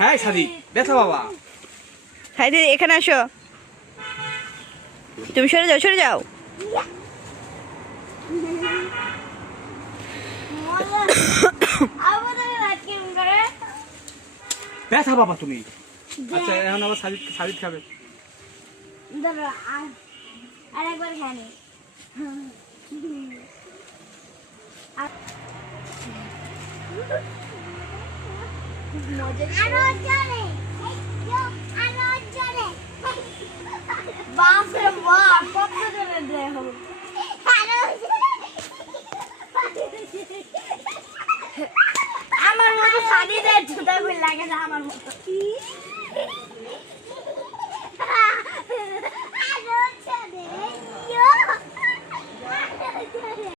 হ্যাঁ সাদি ব্যথা বাবা। হাই দিদি এখানে আসো। তুমি সরে যাও সরে যাও। ব্যথা বাবা তুমি। আচ্ছা এখন আবার সাজিদ সাজিদ খাবে। আর আরেকবার খানি বাপরে বাপ কত জনে দেখো আমার মতো শাড়ি দেয় জুতা লাগে না আমার মতো।